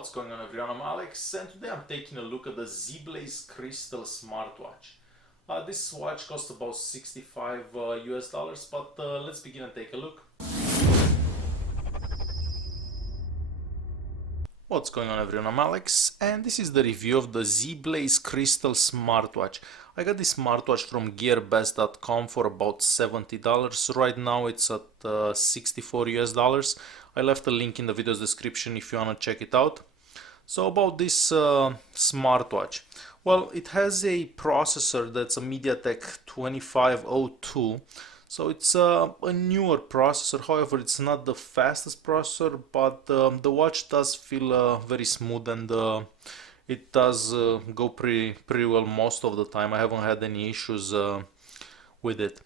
What's going on, everyone? I'm Alex, and today I'm taking a look at the Zeblaze Crystal Smartwatch. This watch costs about 65 US dollars, but let's begin and take a look. What's going on, everyone? I'm Alex, and this is the review of the Zeblaze Crystal Smartwatch. I got this smartwatch from gearbest.com for about $70. Right now it's at 64 US dollars. I left a link in the video's description if you want to check it out. So about this smartwatch. Well, it has a processor that's a MediaTek 2502. So it's a newer processor. However, it's not the fastest processor, but the watch does feel very smooth, and it does go pretty well most of the time. I haven't had any issues with it.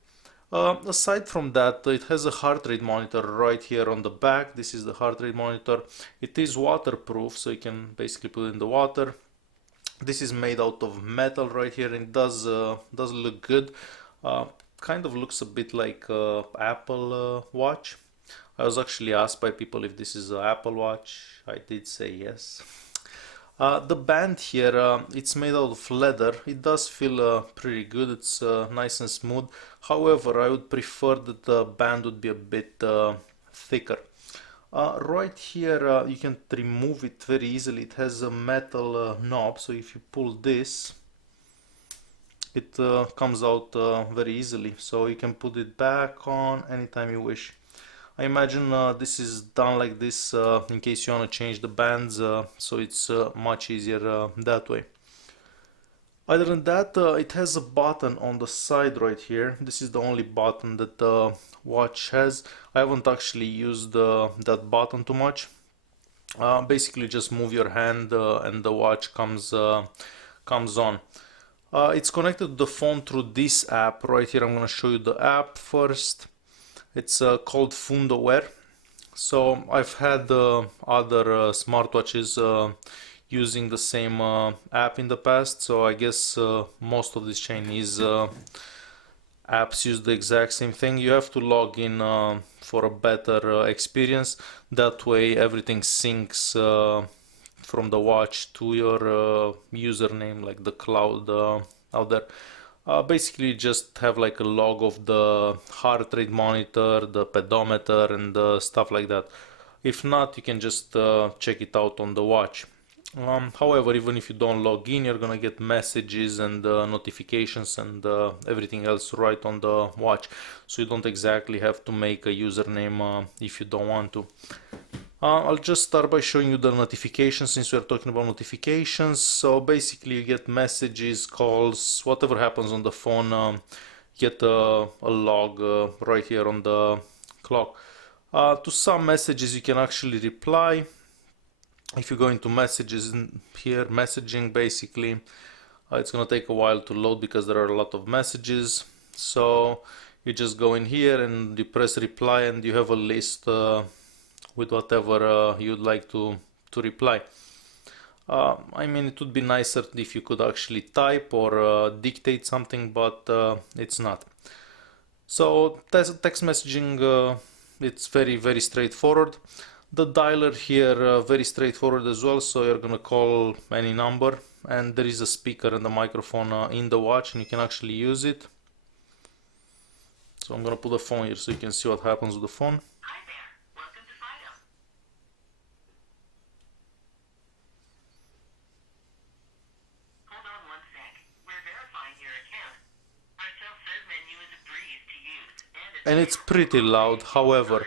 Aside from that, it has a heart rate monitor right here on the back. This is the heart rate monitor. It is waterproof, so you can basically put it in the water. This is made out of metal right here, and it does look good. Kind of looks a bit like Apple Watch. I was actually asked by people if this is an Apple Watch. I did say yes. The band here, it's made out of leather. It does feel pretty good. It's nice and smooth. However, I would prefer that the band would be a bit thicker. Right here, you can remove it very easily. It has a metal knob, so if you pull this, it comes out very easily. So you can put it back on anytime you wish. I imagine this is done like this in case you want to change the bands, so it's much easier that way. Other than that, it has a button on the side right here. This is the only button that the watch has. I haven't actually used that button too much. Basically just move your hand and the watch comes on. It's connected to the phone through this app right here. I'm going to show you the app first. It's called Fundoware. So I've had other smartwatches using the same app in the past. So I guess most of these Chinese apps use the exact same thing. You have to log in for a better experience. That way everything syncs from the watch to your username, like the cloud out there. Basically just have like a log of the heart rate monitor, the pedometer, and stuff like that. If not, you can just check it out on the watch. However, even if you don't log in, you're gonna get messages and notifications and everything else right on the watch, so you don't exactly have to make a username if you don't want to. I'll just start by showing you the notifications, since we're talking about notifications. So basically you get messages, calls, whatever happens on the phone, get a log right here on the clock. To some messages you can actually reply. If you go into messages here, messaging, basically it's gonna take a while to load because there are a lot of messages. So you just go in here and you press reply, and you have a list with whatever you'd like to reply. I mean, it would be nicer if you could actually type or dictate something, but it's not. So text messaging, it's very straightforward. The dialer here, very straightforward as well. So you're gonna call any number, and there is a speaker and a microphone in the watch, and you can actually use it. So I'm gonna put the phone here so you can see what happens with the phone. And it's pretty loud. However,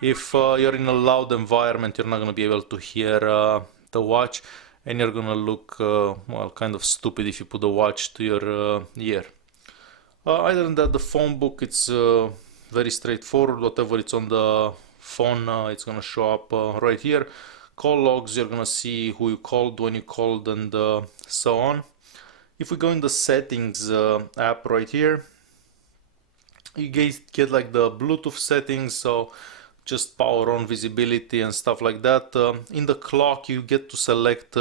if you're in a loud environment, you're not going to be able to hear the watch, and you're going to look well, kind of stupid if you put the watch to your ear. Other than that, the phone book, it's very straightforward. Whatever it's on the phone, it's going to show up right here. Call logs, you're going to see who you called, when you called, and so on. If we go in the settings app right here, you get like the Bluetooth settings, so just power on, visibility, and stuff like that. In the clock you get to select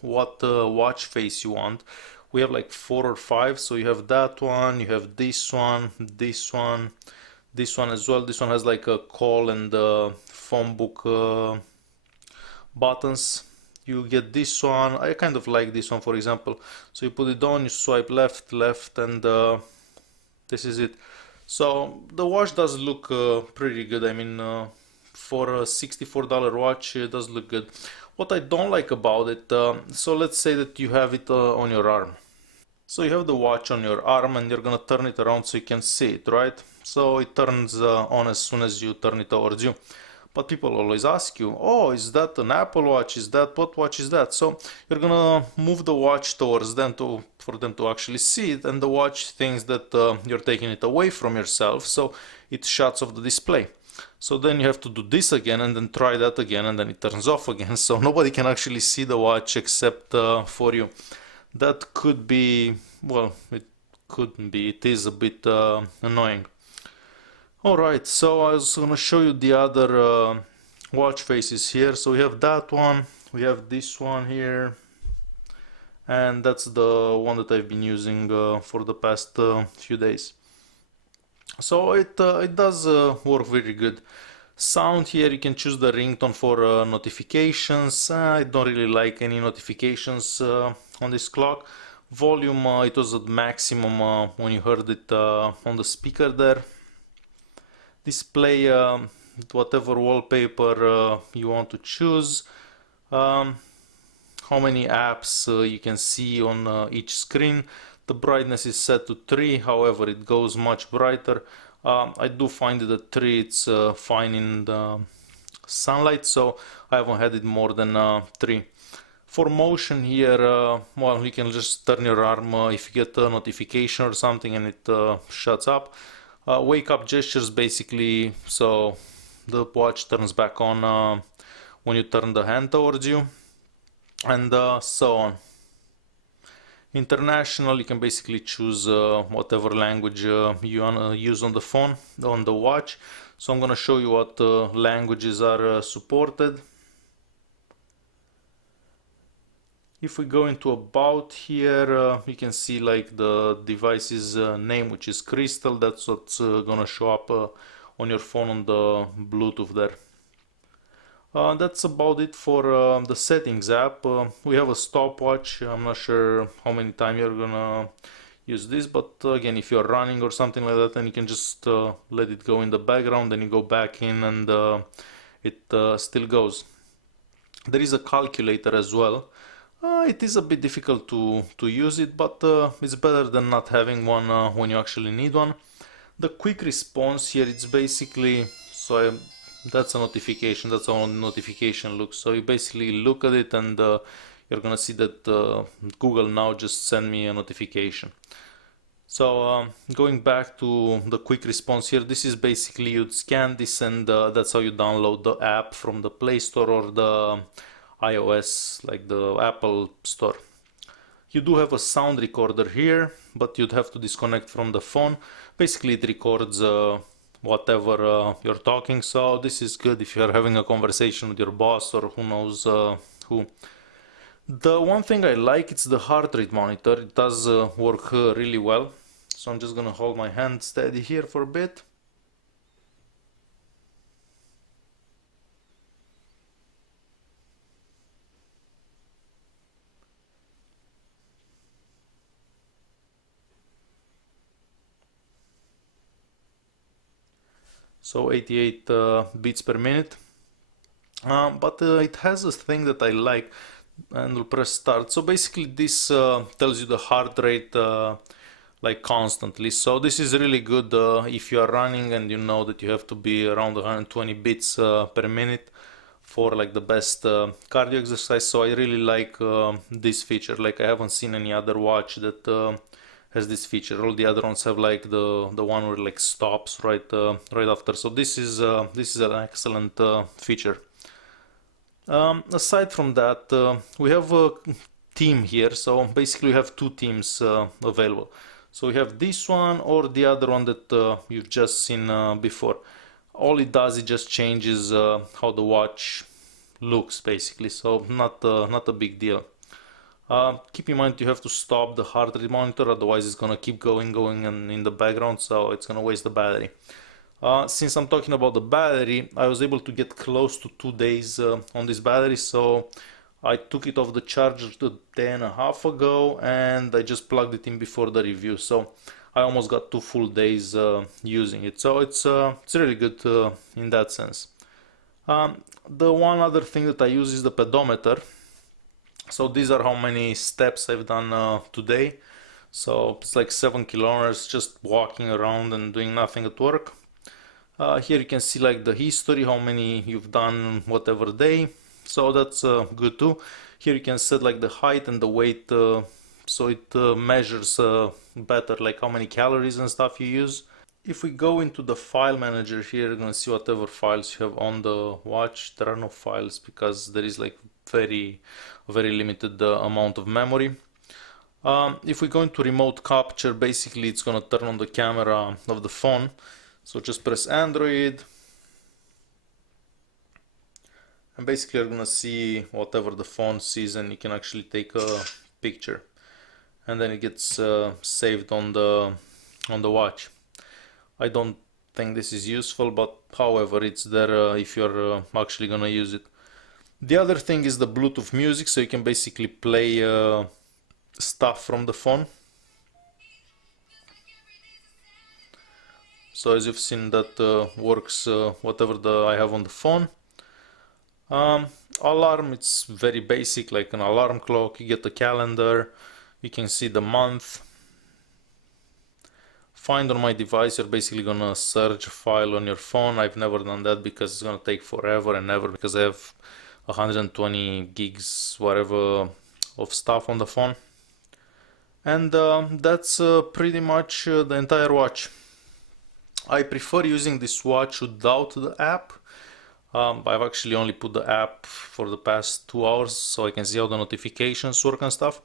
what watch face you want. We have like 4 or 5, so you have that one, you have this one, this one, this one as well. This one has like a call and phone book buttons. you get this one. I kind of like this one, for example. So you put it on, you swipe left, left, and this is it. So the watch does look pretty good. I mean, for a $64 watch, it does look good. What I don't like about it, so let's say that you have it on your arm. So you have the watch on your arm and you're gonna turn it around so you can see it, right? So it turns on as soon as you turn it towards you. But people always ask you, oh, is that an Apple Watch? Is that, what watch is that? So you're gonna move the watch towards them for them to actually see it, and the watch thinks that you're taking it away from yourself, so it shuts off the display. So then you have to do this again and then try that again, and then it turns off again. So nobody can actually see the watch except for you. That could be, well, it couldn't be, it is a bit annoying. Alright, so I was gonna show you the other watch faces here. So we have that one, we have this one here, and that's the one that I've been using for the past few days. So it does work very good. Sound here, you can choose the ringtone for notifications. I don't really like any notifications on this clock. Volume, it was at maximum when you heard it on the speaker there. Display, whatever wallpaper you want to choose. How many apps you can see on each screen. The brightness is set to 3, however it goes much brighter. I do find that 3 it's fine in the sunlight, so I haven't had it more than 3. For motion here, well, you can just turn your arm if you get a notification or something and it shuts up. Wake up gestures basically, so the watch turns back on when you turn the hand towards you, and so on. International, you can basically choose whatever language you want to use on the phone, on the watch. So I'm going to show you what languages are supported. If we go into about here, you can see like the device's name, which is Crystal. That's what's going to show up on your phone on the Bluetooth there. That's about it for the settings app. We have a stopwatch. I'm not sure how many times you're gonna use this, but again, if you're running or something like that, then you can just let it go in the background, then you go back in and it still goes. There is a calculator as well. It is a bit difficult to use it, but it's better than not having one when you actually need one. The quick response here, it's basically, that's a notification, that's how a notification looks. So you basically look at it and you're gonna see that Google now just sent me a notification. So going back to the quick response here, this is basically you'd scan this and that's how you download the app from the Play Store or the iOS, like the Apple Store. You do have a sound recorder here, but you'd have to disconnect from the phone. Basically it records whatever you're talking, so this is good if you're having a conversation with your boss or who knows who. The one thing I like, it's the heart rate monitor. It does work really well. So I'm just gonna hold my hand steady here for a bit. So 88 beats per minute. But it has a thing that I like, and we'll press start. So basically this tells you the heart rate like constantly. So this is really good if you are running and you know that you have to be around 120 beats per minute for like the best cardio exercise. So I really like this feature. Like I haven't seen any other watch that has this feature. All the other ones have like the one where like stops right after. So this is an excellent feature. Aside from that, we have a team here. So basically, we have two teams available. So we have this one or the other one that you've just seen before. All it does, it just changes how the watch looks, basically. So not a big deal. Keep in mind you have to stop the heart rate monitor, otherwise it's gonna keep going and in the background, so it's gonna waste the battery. Since I'm talking about the battery, I was able to get close to 2 days on this battery, so I took it off the charger a day and a half ago, and I just plugged it in before the review, so I almost got 2 full days using it. So it's really good in that sense. The one other thing that I use is the pedometer. So these are how many steps I've done today. So it's like 7 kilometers just walking around and doing nothing at work. Here you can see like the history, how many you've done whatever day. So that's good too. Here you can set like the height and the weight, so it measures better like how many calories and stuff you use. If we go into the file manager here, you're gonna see whatever files you have on the watch. There are no files because there is like very limited amount of memory. If we go into remote capture, basically it's gonna turn on the camera of the phone. So just press Android, and basically you're gonna see whatever the phone sees, and you can actually take a picture, and then it gets saved on the watch. I don't think this is useful, but however, it's there if you're actually gonna use it. The other thing is the Bluetooth music, so you can basically play stuff from the phone. So as you've seen, that works whatever I have on the phone. Alarm, it's very basic, like an alarm clock. You get the calendar, you can see the month. Find on my device, you're basically gonna search a file on your phone. I've never done that because it's gonna take forever and ever, because I have 120 gigs whatever of stuff on the phone. And that's pretty much the entire watch. I prefer using this watch without the app. I've actually only put the app for the past 2 hours so I can see how the notifications work and stuff.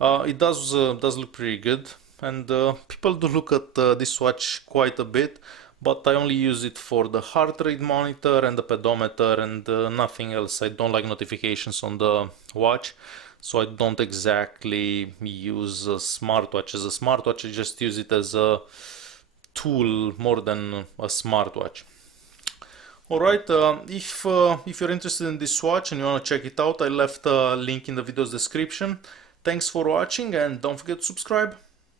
It does look pretty good, and people do look at this watch quite a bit, but I only use it for the heart rate monitor and the pedometer, and nothing else. I don't like notifications on the watch, so I don't exactly use a smartwatch as a smartwatch. I just use it as a tool more than a smartwatch. Alright, if you're interested in this watch and you want to check it out, I left a link in the video's description. Thanks for watching, and don't forget to subscribe.